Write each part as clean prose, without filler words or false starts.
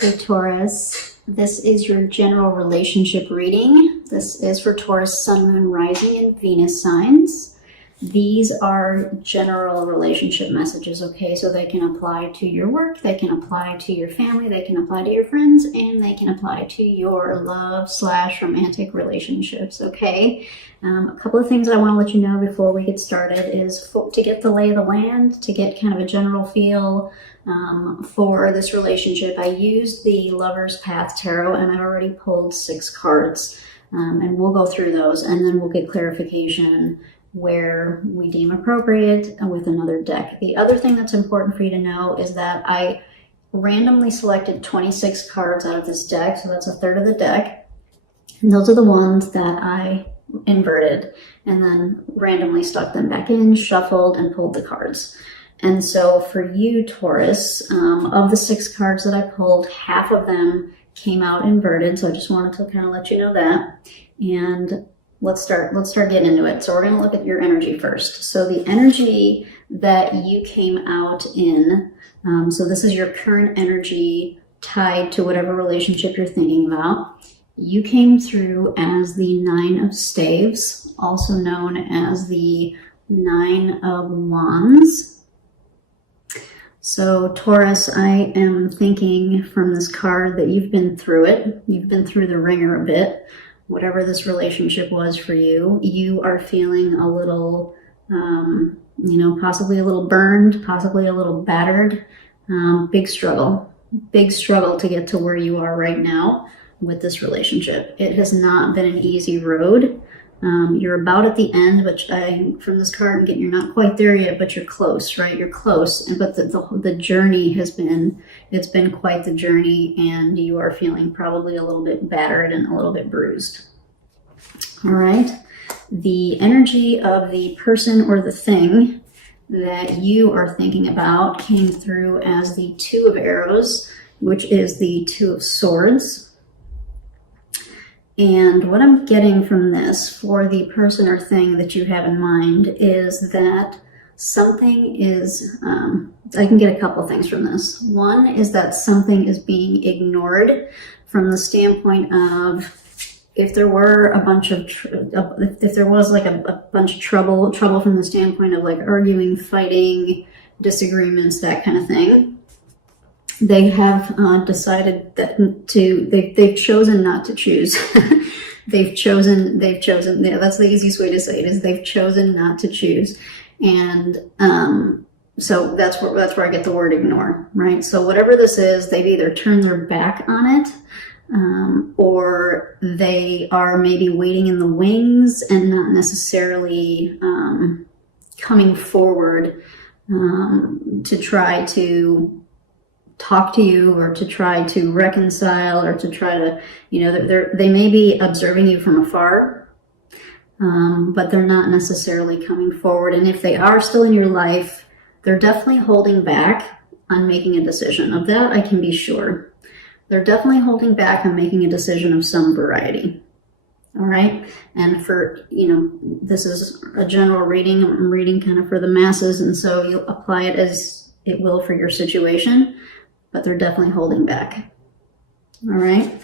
Hey Taurus, this is your general relationship reading. This is for Taurus, Sun, Moon, Rising, and Venus signs. These are general relationship messages, okay? So they can apply to your work, they can apply to your family, they can apply to your friends, and they can apply to your love/romantic relationships, okay? A couple of things I want to let you know before we get started is to get the lay of the land, to get kind of a general feel for this relationship. I used the Lover's Path Tarot, and I already pulled 6 cards, and we'll go through those, and then we'll get clarification where we deem appropriate with another deck. The other thing that's important for you to know is that I randomly selected 26 cards out of this deck, so that's a third of the deck, and those are the ones that I inverted and then randomly stuck them back in, shuffled, and pulled the cards. And so for you, Taurus, of the 6 cards that I pulled, half of them came out inverted, so I just wanted to kind of let you know that. And let's start getting into it. So we're going to look at your energy first. So the energy that you came out in, so this is your current energy tied to whatever relationship you're thinking about. You came through as the 9 of Staves, also known as the 9 of Wands. So Taurus, I am thinking from this card that you've been through it. You've been through the ringer a bit. Whatever this relationship was for you, you are feeling a little, possibly a little burned, possibly a little battered. Big struggle to get to where you are right now with this relationship. It has not been an easy road. You're about at the end, but from this card, again, you're not quite there yet, but you're close, right? You're close, but the journey it's been quite the journey, and you are feeling probably a little bit battered and a little bit bruised. All right. The energy of the person or the thing that you are thinking about came through as the 2 of Arrows, which is the 2 of Swords. And what I'm getting from this for the person or thing that you have in mind is that something is, I can get a couple things from this. One is that something is being ignored from the standpoint of if there were a bunch of, if there was like a bunch of trouble from the standpoint of like arguing, fighting, disagreements, that kind of thing. They have decided that they've chosen not to choose. they've chosen, yeah, that's the easiest way to say it, is they've chosen not to choose. And so that's where I get the word ignore, right? So whatever this is, they've either turned their back on it, or they are maybe waiting in the wings and not necessarily coming forward to try to talk to you, or to try to reconcile, or to try to, they may be observing you from afar, but they're not necessarily coming forward. And if they are still in your life, they're definitely holding back on making a decision. Of that, I can be sure. They're definitely holding back on making a decision of some variety. All right. And for, this is a general reading. I'm reading kind of for the masses. And so you'll apply it as it will for your situation. But they're definitely holding back. All right.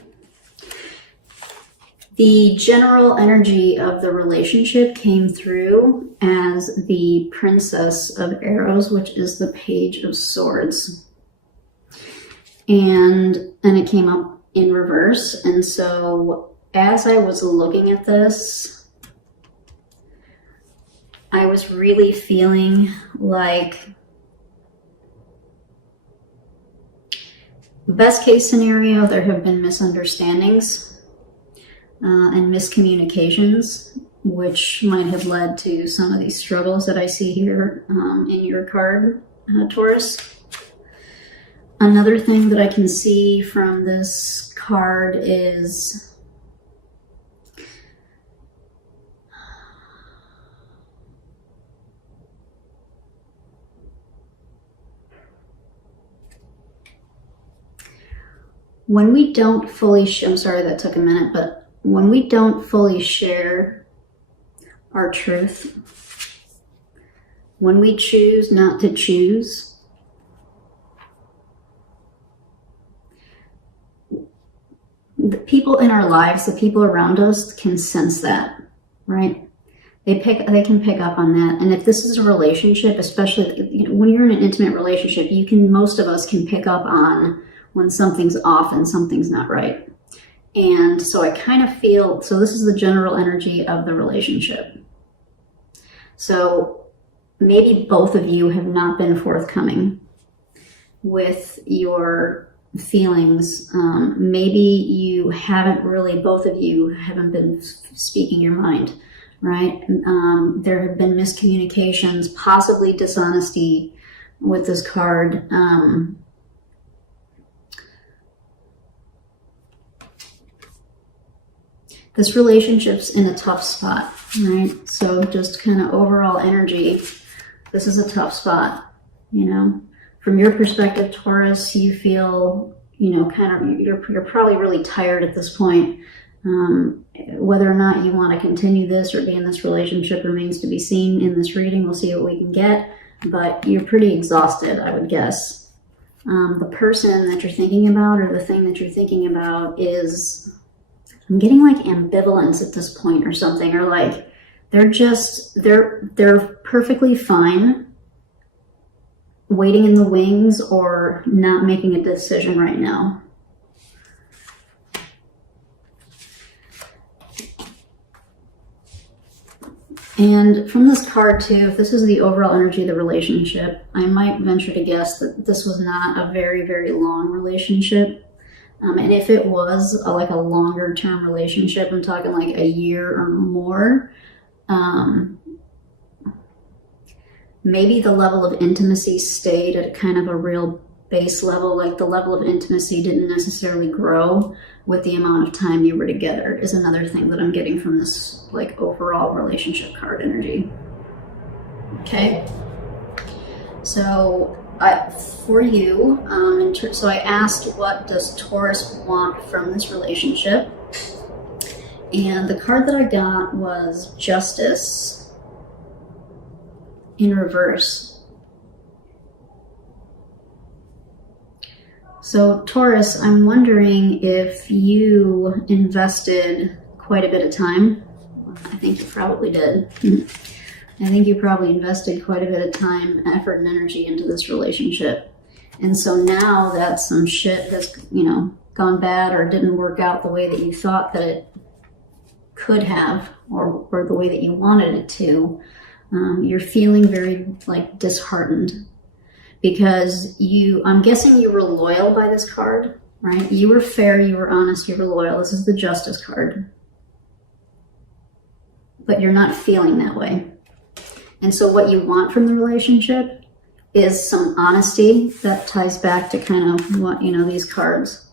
The general energy of the relationship came through as the Princess of Arrows, which is the Page of Swords. And it came up in reverse. And so as I was looking at this, I was really feeling like best case scenario, there have been misunderstandings and miscommunications, which might have led to some of these struggles that I see here in your card, Taurus. Another thing that I can see from this card is when we don't fully I'm sorry that took a minute, but when we don't fully share our truth, when we choose not to choose, the people in our lives, the people around us can sense that, right? They can pick up on that. And if this is a relationship, especially, you know, when you're in an intimate relationship, most of us can pick up on when something's off and something's not right. And so I kind of feel, so this is the general energy of the relationship. So maybe both of you have not been forthcoming with your feelings. Maybe you haven't really, both of you haven't been speaking your mind, right? There have been miscommunications, possibly dishonesty with this card. This relationship's in a tough spot, right? So just kind of overall energy, this is a tough spot, you know? From your perspective, Taurus, you feel, you know, kind of, you're probably really tired at this point. Whether or not you want to continue this or be in this relationship remains to be seen in this reading. We'll see what we can get, but you're pretty exhausted, I would guess. The person that you're thinking about or the thing that you're thinking about is, I'm getting like ambivalence at this point or something, or like they're perfectly fine waiting in the wings or not making a decision right now. And from this card too, if this is the overall energy of the relationship, I might venture to guess that this was not a very, very long relationship. And if it was like a longer term relationship, I'm talking like a year or more, maybe the level of intimacy stayed at kind of a real base level, like the level of intimacy didn't necessarily grow with the amount of time you were together, is another thing that I'm getting from this like overall relationship card energy. Okay. So for you, so I asked, what does Taurus want from this relationship? And the card that I got was Justice in reverse. So Taurus, I'm wondering if you invested quite a bit of time. I think you probably did. I think you probably invested quite a bit of time, effort, and energy into this relationship. And so now that some shit has, you know, gone bad or didn't work out the way that you thought that it could have, or the way that you wanted it to, you're feeling very like disheartened because I'm guessing you were loyal by this card, right? You were fair, you were honest, you were loyal. This is the Justice card. But you're not feeling that way. And so what you want from the relationship is some honesty. That ties back to kind of what, you know, these cards,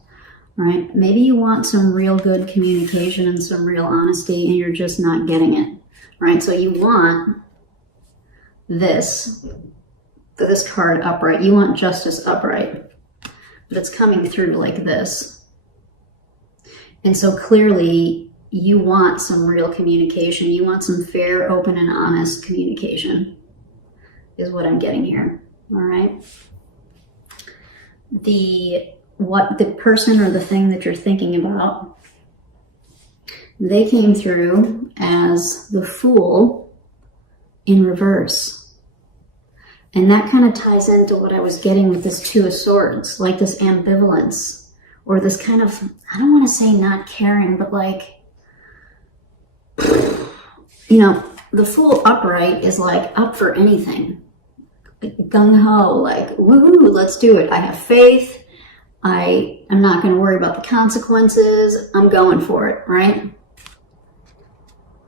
right? Maybe you want some real good communication and some real honesty and you're just not getting it, right? So you want this card upright. You want Justice upright, but it's coming through like this. And so clearly you want some real communication. You want some fair, open, and honest communication is what I'm getting here, all right? What the person or the thing that you're thinking about, they came through as the Fool in reverse. And that kind of ties into what I was getting with this Two of Swords, like this ambivalence, or this kind of, I don't want to say not caring, but like, you know, the Fool upright is like up for anything. Gung-ho, like, woohoo, let's do it. I have faith. I'm not going to worry about the consequences. I'm going for it, right?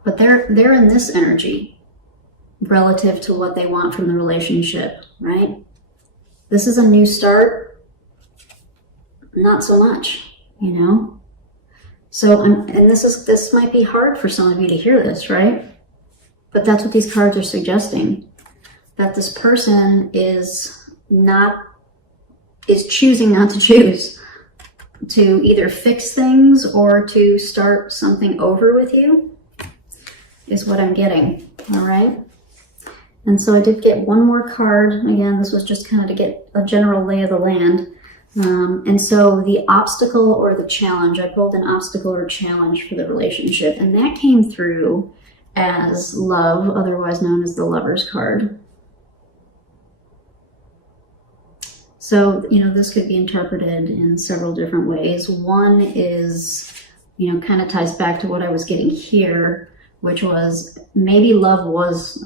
But they're in this energy relative to what they want from the relationship, right? This is a new start. Not so much, you know? So, and this might be hard for some of you to hear this, right? But that's what these cards are suggesting. That this person is choosing not to choose to either fix things or to start something over with you is what I'm getting, all right? And so I did get one more card. Again, this was just kind of to get a general lay of the land. And so the obstacle or the challenge, I pulled an obstacle or challenge for the relationship, and that came through as love, otherwise known as the Lover's card. So, this could be interpreted in several different ways. One is, kind of ties back to what I was getting here, which was maybe love was,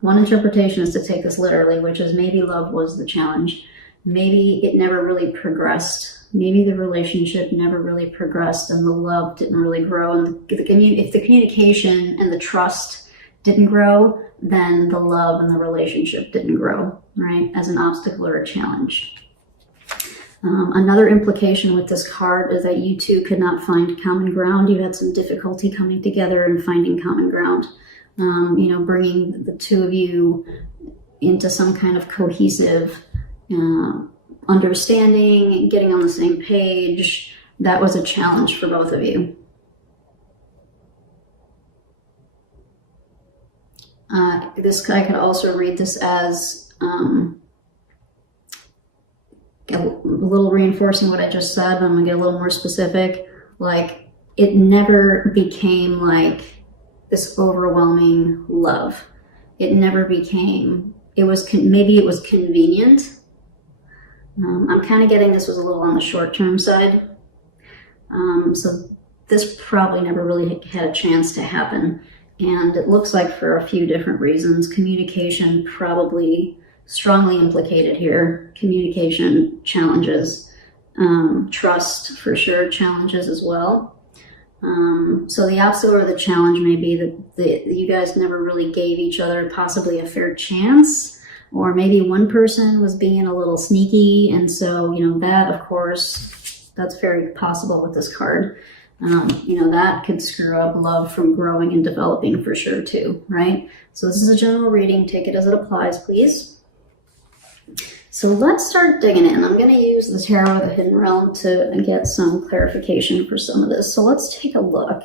one interpretation is to take this literally, which is maybe love was the challenge. Maybe it never really progressed. Maybe the relationship never really progressed and the love didn't really grow. And if the communication and the trust didn't grow, then the love and the relationship didn't grow, right? As an obstacle or a challenge. Another implication with this card is that you two could not find common ground. You had some difficulty coming together and finding common ground. Bringing the two of you into some kind of cohesive understanding, getting on the same page. That was a challenge for both of you. This guy could also read this as a little reinforcing what I just said, but I'm gonna get a little more specific. Like, it never became like this overwhelming love. It never became, maybe it was convenient. I'm kind of getting this was a little on the short-term side. So this probably never really had a chance to happen. And it looks like for a few different reasons. Communication probably strongly implicated here. Communication challenges. Trust for sure challenges as well. So the obstacle or the challenge may be that you guys never really gave each other possibly a fair chance. Or maybe one person was being a little sneaky, and so, that, of course, that's very possible with this card. That could screw up love from growing and developing for sure, too, right? So this is a general reading. Take it as it applies, please. So let's start digging in. I'm going to use the Tarot of the Hidden Realm to get some clarification for some of this. So let's take a look.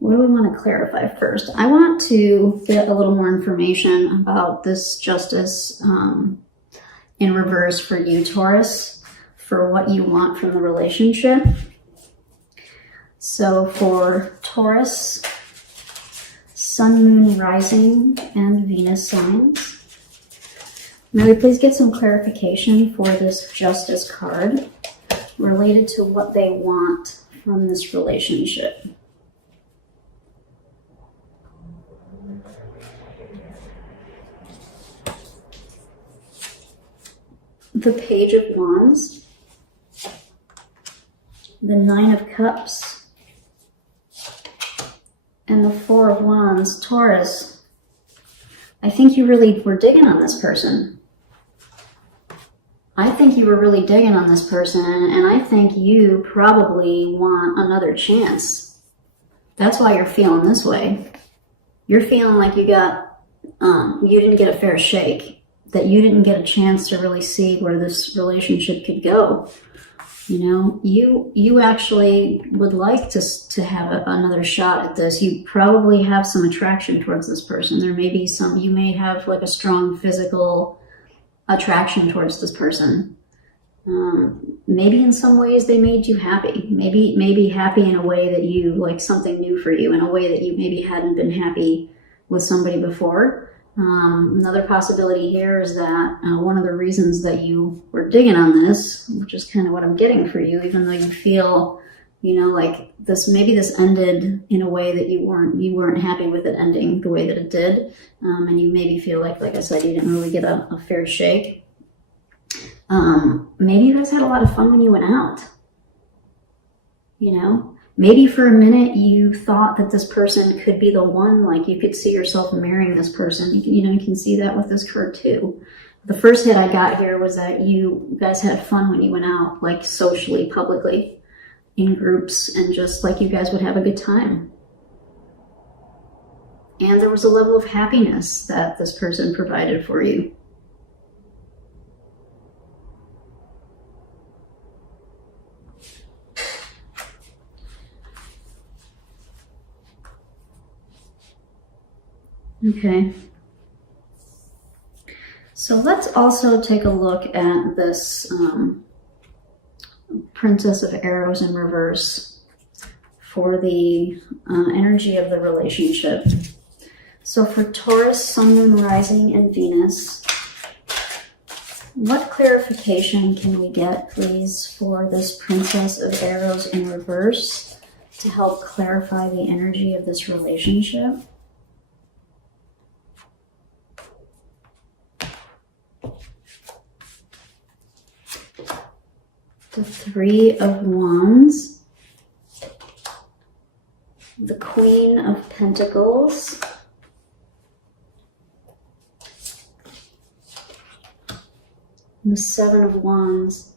What do we want to clarify first? I want to get a little more information about this Justice in reverse for you, Taurus, for what you want from the relationship. So for Taurus, Sun, Moon, Rising, and Venus signs, may we please get some clarification for this Justice card related to what they want from this relationship. The Page of Wands, the Nine of Cups, and the Four of Wands. Taurus, I think you really were digging on this person. I think you were really digging on this person, and I think you probably want another chance. That's why you're feeling this way. You're feeling like you didn't get a fair shake. That you didn't get a chance to really see where this relationship could go. You actually would like to have another shot at this. You probably have some attraction towards this person. There may be you may have like a strong physical attraction towards this person. Maybe in some ways they made you happy. Maybe happy in a way that you like something new for you, in a way that you maybe hadn't been happy with somebody before. Another possibility here is that one of the reasons that you were digging on this, which is kind of what I'm getting for you, even though you feel, like this, maybe this ended in a way that you weren't happy with it ending the way that it did, and you maybe feel like I said, you didn't really get a fair shake. Maybe you guys had a lot of fun when you went out. Maybe for a minute you thought that this person could be the one, like you could see yourself marrying this person. You can see that with this card too. The first hit I got here was that you guys had fun when you went out, like socially, publicly, in groups, and just like you guys would have a good time. And there was a level of happiness that this person provided for you. Okay, so let's also take a look at this Princess of Arrows in reverse for the energy of the relationship. So for Taurus, Sun, Moon, Rising, and Venus, what clarification can we get, please, for this Princess of Arrows in reverse to help clarify the energy of this relationship? The Three of Wands, the Queen of Pentacles, and the Seven of Wands.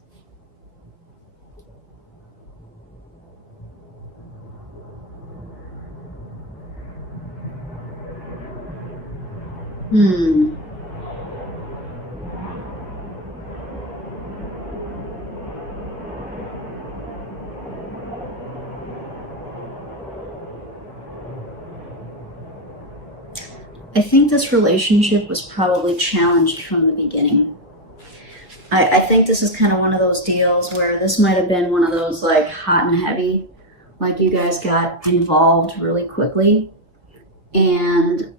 I think this relationship was probably challenged from the beginning. I think this is kind of one of those deals where this might have been one of those like hot and heavy, like you guys got involved really quickly, and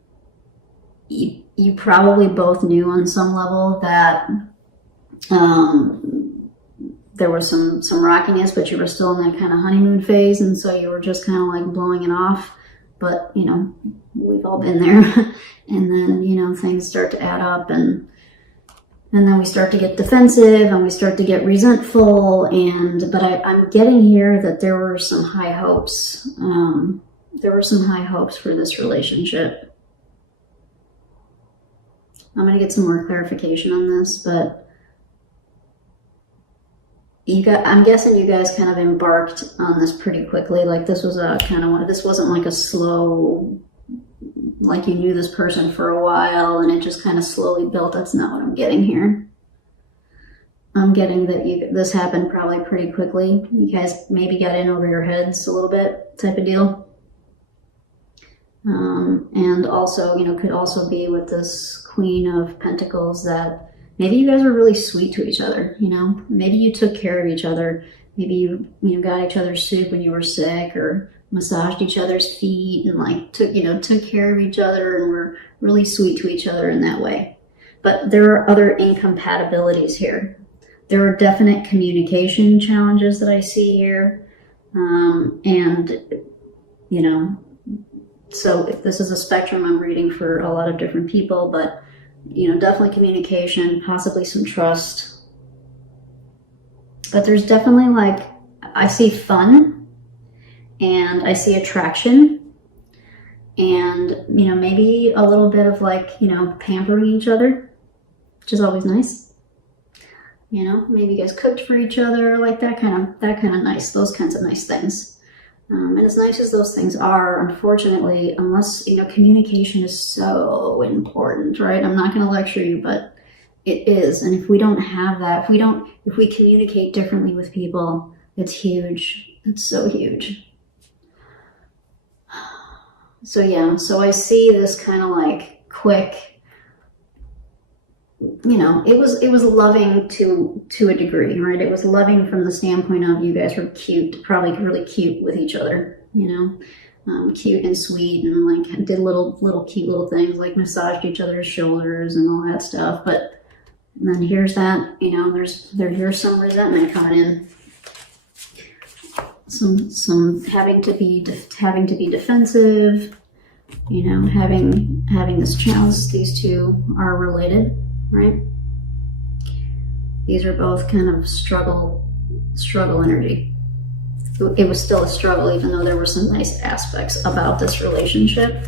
you probably both knew on some level that there was some rockiness, but you were still in that kind of honeymoon phase, and so you were just kind of like blowing it off. But, you know, we've all been there. And then, you know, things start to add up, and then we start to get defensive and we start to get resentful. But I'm getting here that there were some high hopes. There were some high hopes for this relationship. I'm going to get some more clarification on this, but I'm guessing you guys kind of embarked on this pretty quickly. Like this was a kind of one. This wasn't like a slow, like you knew this person for a while and it just kind of slowly built. That's not what I'm getting here. I'm getting that this happened probably pretty quickly. You guys maybe got in over your heads a little bit, type of deal. And also, you know, could also be with this Queen of Pentacles that maybe you guys were really sweet to each other, you know? Maybe you took care of each other. Maybe you got each other's soup when you were sick, or massaged each other's feet and like took care of each other and were really sweet to each other in that way. But there are other incompatibilities here. There are definite communication challenges that I see here. And, you know, so if this is a spectrum I'm reading for a lot of different people, but you know, definitely communication, possibly some trust. But there's definitely like, I see fun and I see attraction and, you know, maybe a little bit of like, you know, pampering each other, which is always nice. You know, maybe you guys cooked for each other, like that kind of nice, those kinds of nice things. And as nice as those things are, unfortunately, unless, you know, communication is so important, right? I'm not going to lecture you, but it is. And if we don't have that, if we communicate differently with people, it's huge. It's so huge. So yeah, so I see this kind of like quick, you know, it was loving to a degree, right? It was loving from the standpoint of you guys were cute, probably really cute with each other, you know, cute and sweet, and like did little cute little things like massaged each other's shoulders and all that stuff. But then here's that, you know, here's some resentment coming in, some having to be defensive, you know, having this challenge. These two are related. Right? These are both kind of struggle energy. It was still a struggle, even though there were some nice aspects about this relationship.